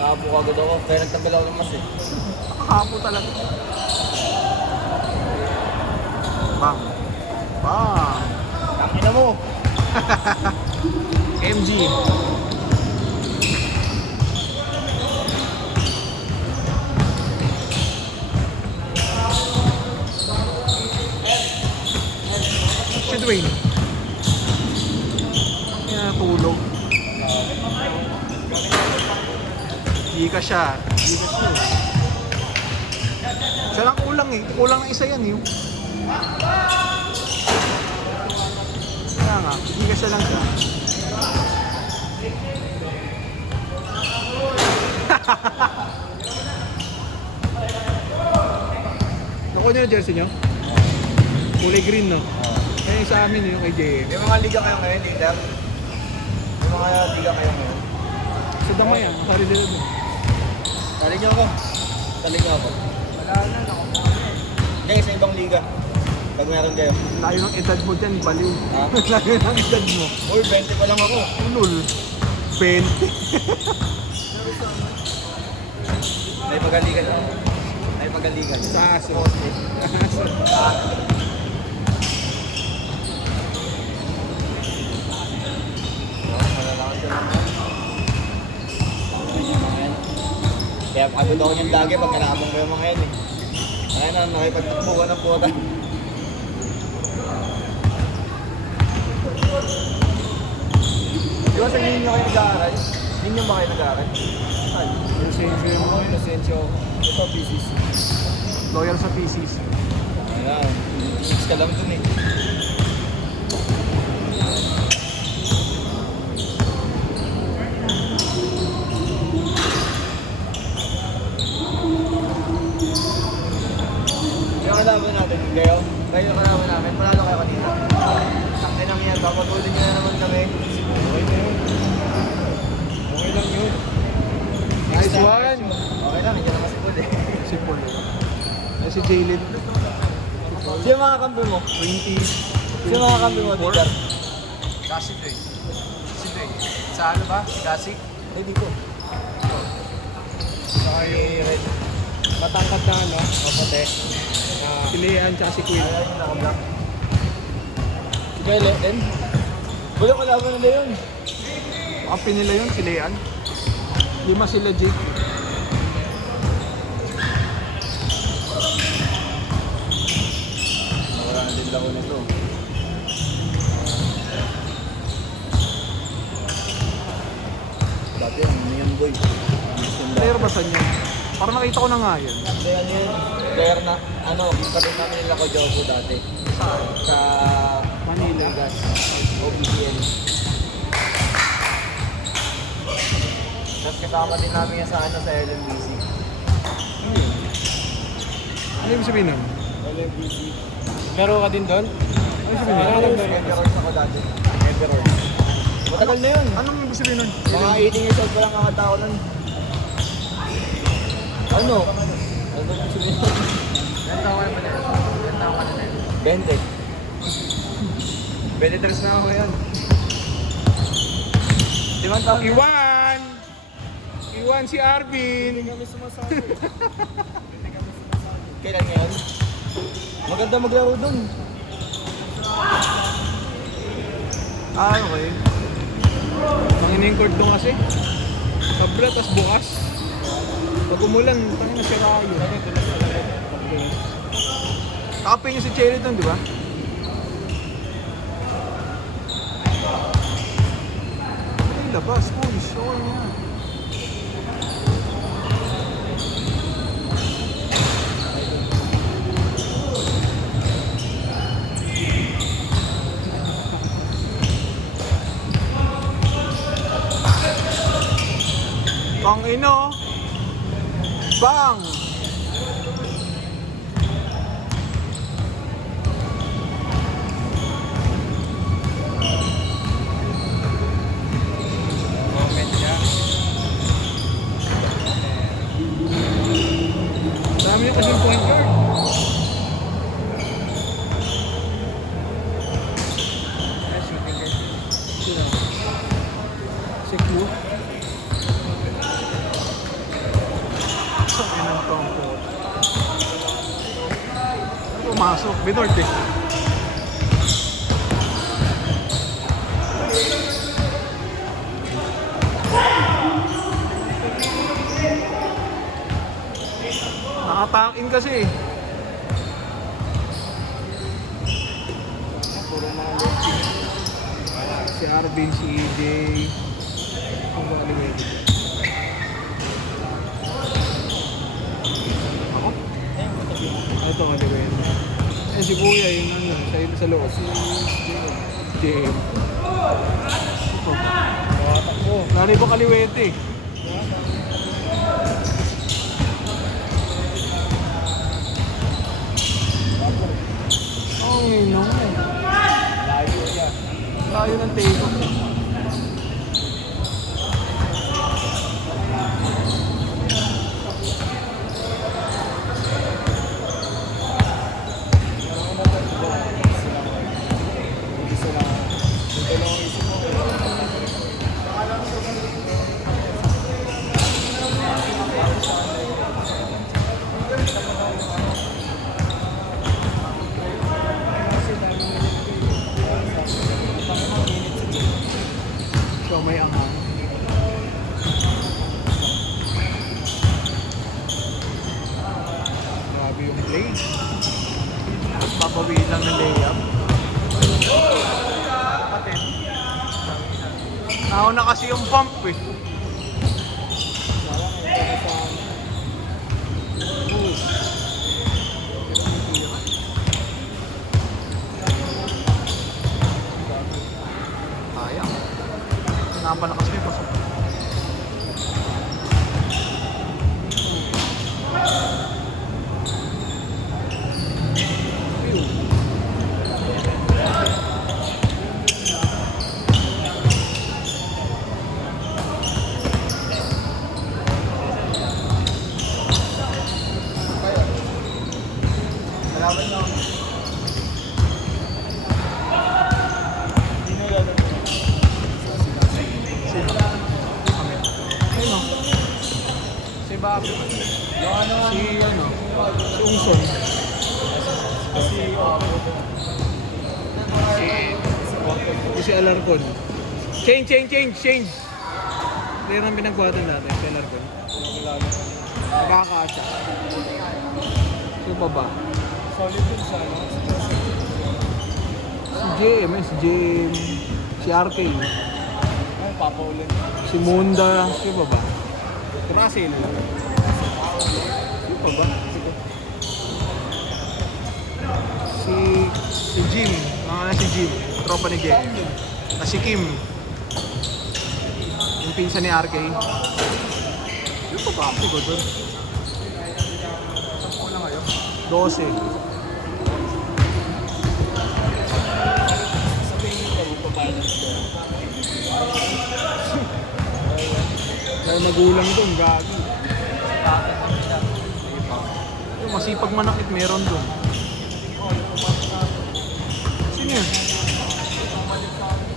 Nakapo agad ako, kaya nagtanggal ako ng mas eh. Nakahapo talaga. Bang. Bang. Tangina mo! MG. Si Dwayne. Kaya tulog. Gcash siya. Gcash siya. Siya lang kulang eh. Kulang ng isa yan eh. Kaya nga. Gcash siya lang siya. Nakuha niyo na jersey niyo? Kulay green no? Kaya yung sa amin yung kay JM. May mga liga kayo ngayon, leader? May mga liga kayo ngayon? Sa damay ah, masari nila doon. Tali niyo ako. Tali niyo ako. Wala na, hindi, sa ibang liga. Pag meron kayo. Layo ng edad mo dyan, baliw. Ha? Layo ng edad mo. Uy, 20 pa lang ako. Ulul. 20. Naipagaligan ako. Naipagaligan. Sa aso. Kaya pagod ako yung lagi pag kailangan ko yung mga yan eh. Ayun na, nakipagtakbuhan ng puta. Di ba sa inyo kayo nag-aaral? Ninyo ba kayo nag-aaral? Ay, Lisensyo yung ako yung lisensyo. Ito, PCC. loyal sa PCC. Ayan, fix ka lang dun eh. Yung kalaban natin, kayo? Kayo yung kalaban namin, panalo kayo kanina. Sakti namin yan, papatulin nyo na naman kami. Okay na yun. Okay lang yun. Nice one! Okay lang, hindi naman si Paul eh. Si Paul. Ay, si Jaylin. Sino mga kampi mo? 20. Sino mga kampi mo, Peter? Gasik eh. Sa ano ba? Si Gasik? Hindi ko. Saka yung Red. matangkat na ano? Maputi. Si Leanne tsaka si Queen. Ayaw yung nakablock. Si Kyle din? Wala ko laban nila yun. Kampi nila yun, si Leanne. 5 sila, G. Wala na din lang ko nito. Dati yung Neon Boy. Player ba saan yun? Parang nakita ko na nga yun. Kaya ano yun? Player na, ano, kapit namin nila ko Jogo dati. Saan? Sa Manila. Gas. OBCN. Tapos kasama din namin yan sa ano, sa LMBC. Ano yun? Ano yung sabihin nun? LMBC. Meron ka din doon? Ano yung sabihin nun? Emberors ako dati. Emberors. Matagal na yun. Anong ibig sabihin nun? Mga 18 years old pa lang ang tao nun. Ano? Ano ba yung sabihin? Ilan taon ka na ba na? Ilan taon ka na na? 20. 23 na ako yan. Limang taon na. Iwan! Iwan si Arvin! Kami sumasabi. Kailan ngayon? Maganda maglaro dun. Ah, okay. Pangining court doon kasi. Pabra, tas bukas. Pag umulan, tangin na sira yun. Kaping yung si Cherry doon, di ba? Ay, labas. Uy, sure nga. Pang ino. Bang! Moment niya. Dami na kasing point guard. Yes, shooting guard. Sino? Si Q. Ito ang po. Ano pumasok? Binord eh. Nakatakin kasi eh. Puro mga lefty. Si Arvin, si EJ. Ang baliwin. Ako? Ito kaliwin. Eh si Kuya yung ano, sa loob. Si Jim. Ito. Lari ba kaliwete eh? Ang inong eh. Layo niya. Layo ng take off. So may anghang. Grabe yung play. Papawi lang ng layup. Nauna kasi yung pump eh. Sayang. Napalakas mo yung pasok. Salamat nyo. Hindi nyo gagawin. Sino? Kami. Sino? Si Bobby. Yung ano nga. Si ano? Si Ungson. Si Alarcon. Change! Player ang pinagbuhatan natin, si Alarcon. Nakakasya. Sino pa ba? Solid din siya. Si JM, si RK, Ay, papaulan. si Munda, sino pa ba? Russell. Sino pa ba? Si Jim, si Jim, tropa ni Jim. Si Kim, yung pinsan ni RK. Sino pa ba? Siguro doon. 12. Dahil magulang doon, gagi. Yung masipag manakit meron doon. Sino yun?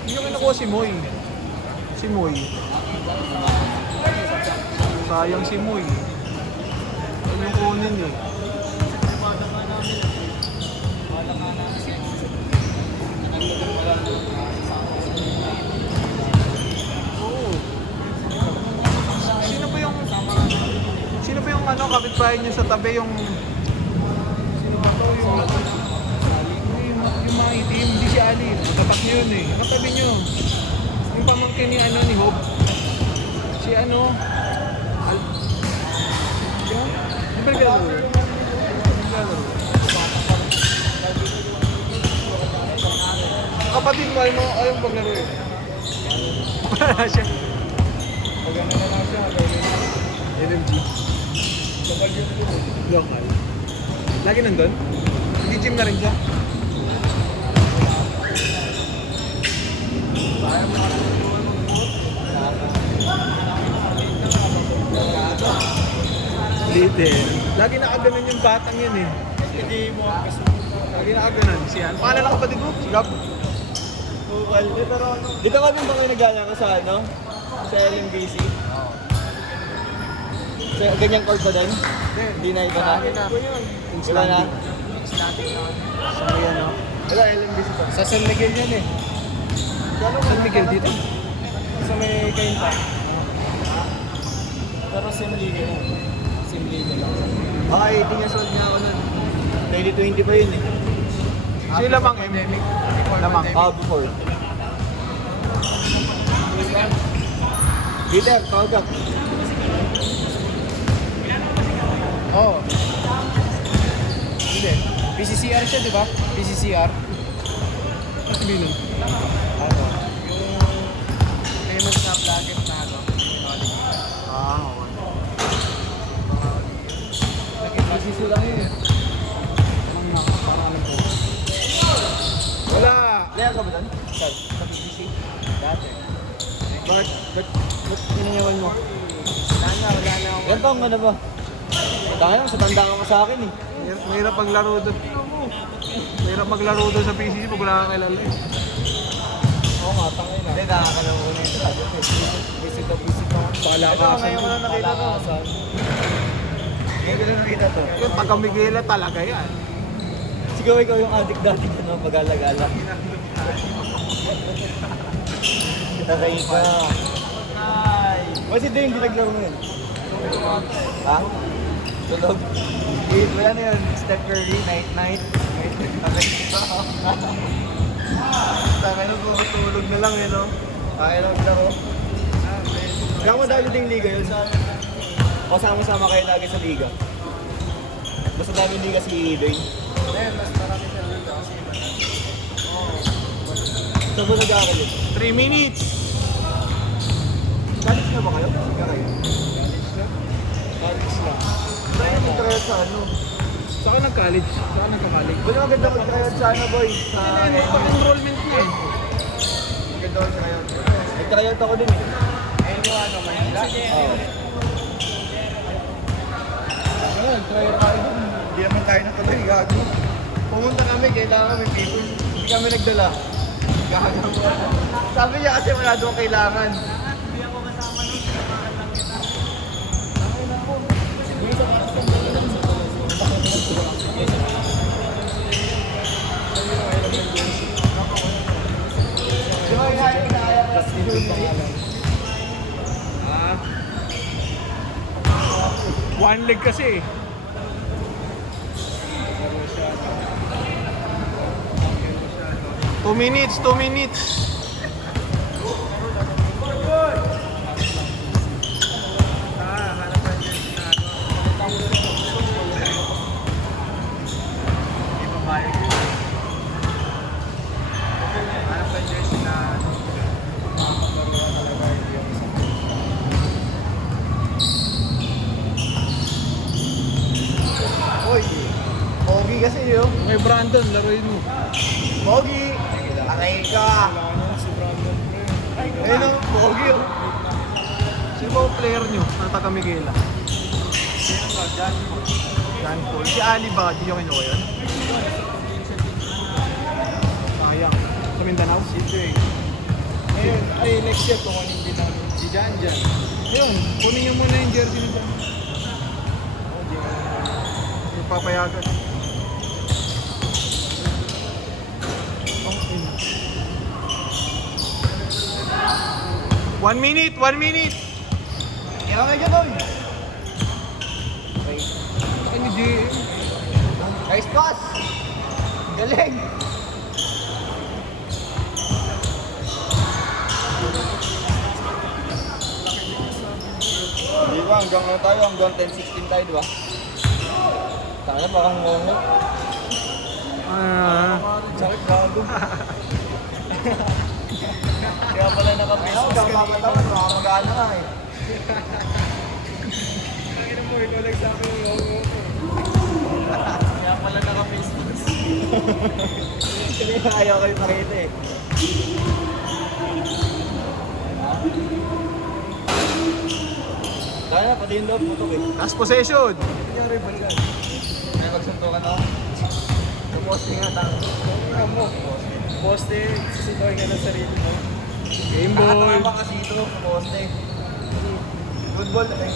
Hindi yung kinukuha si Moy. Si Moy. Sayang si Moy. Ano yung kunin eh? Oo. Sino pa yung ano, kapitbahay niyo sa tabi yung sino ba to yung mga itim, hindi si Ali. Matatak niyo yun eh. Katabi niyo. Yung pamangkin ni ano ni Hope. Si ano yan? Di ba naglalaro? Kapatid mo, ayaw maglaro eh. Wala siya. Maganda na lang siya. LMG. Kapag yun din. Local. Lagi nandun? Hindi gym na rin siya. Little. Lagi nakaganon yung batang yun eh. Hindi mo kasi. Lagi nakaganon. Siyan. Pangalan ng kapatid mo? Si Gab. Bukal. Di ka kami ba kayo nagala ka sa ano? Sa LMBC? Sa Ganyang court ba din? Hindi na iba na. Wala na. Sa may ano? Wala, LMBC pa. Sa San Miguel yan eh. San Miguel dito? Sa may kain pa. Pero same league na. Same league lang. Baka 18 years old nga ako nun. 2020 pa yun eh. Sino lamang M? Lamang. Before. Peter, tawag ka. Oo. Hindi. PCCR siya, di ba? PCCR. Hindi nun. Ano? Famous na vlogger na ano. Okay. PCC lang yun. Parang alam ko. Wala! Player ka ba doon? Saan? Sa PCC? Dati. Ba't ninanyawan mo? Wala na ako. Yan taong ka na ba? Tayo lang, sa tanda ka pa sa akin eh. Mahirap maglaro doon. Mahirap maglaro doon sa PCC pag wala kang kilala eh. Oo nga, tangay na. Hindi, nakakalaw ko na yun. Visit ako. Ito, ngayon ko lang nakita to. Ngayon ko lang nakita to. Yung taga Miguela talaga yan. Sigaw ikaw yung addict dati ka na pag-alagala. Takay ka. Kasi din, hindi naglaro mo yun. Ha? Tulog? Wala na yun. Steph Curry, night-night. Takay ka. Takay na, tulog na lang yun, no? Takay na, maglaro. Kaya mo dahil ding liga yun sa... O sama-sama kayo lagi sa liga. Basta daming liga si Dwayne. Mas marami siya dito kasi Saan ba nag-aaral yun? 3 minutes! College na ba kayo? Sige kayo. College lang. Kaya nag-tryout sa ano? Saan ka nag-college? Saan nagka-college? Wala maganda mag-tryout sa ano boy? Sa Pag-enrollment na eh. maganda mag-tryout. Nag-tryout ako din eh. Ayun mo ano, Manila? Oo. Ayun, tryout tayo dun. Hindi naman tayo natuloy, gago. Pumunta kami, kailangan kami papers. Hindi kami nagdala. Gago. Sabi niya kasi wala doon kailangan. Di ba kaya Ah. One leg kasi eh. 2 minutes, 2 minutes. Oy, Pogi kasi yun. Okay, Brandon, laruin mo. Pogi! Takay ka! Si Brandon. Ayun ang Pogi oh. Sino ba ang player nyo na taga Miguela? John Paul. Si Ali ba? Di yung kinuha yun? Sayang. Sa Mindanao? Si Jake. Ngayon, ay next year kukunin din namin si Jan Jan. Ayun, kunin nyo muna yung jersey na dyan. Yung papayagan. Okay. 1 minute! 1 minute! Kaya nga dyan oy! Ay, ni JM. Nice pass! Galing! Di ba hanggang ano tayo? Hanggang 10-16 tayo, di ba? Tanga parang ngongo. Sakit gago. Kaya pala naka-Facebook kanina. Kaya mapatawan, baka mag-ano ka eh. Ang mo, ito nagsabi yung logo ko. Kaya pala naka-Facebook. Kasi ayaw kayo pakita eh. Kaya na, pati yung loob, putok eh. Last possession. Nangyari ba yan? May magsuntukan ako. Yung posting nga tayo. Tingnan mo. Poste, susutawin ka ng sarili mo. Game ball. Nakatama kasi ito, poste. Good ball eh.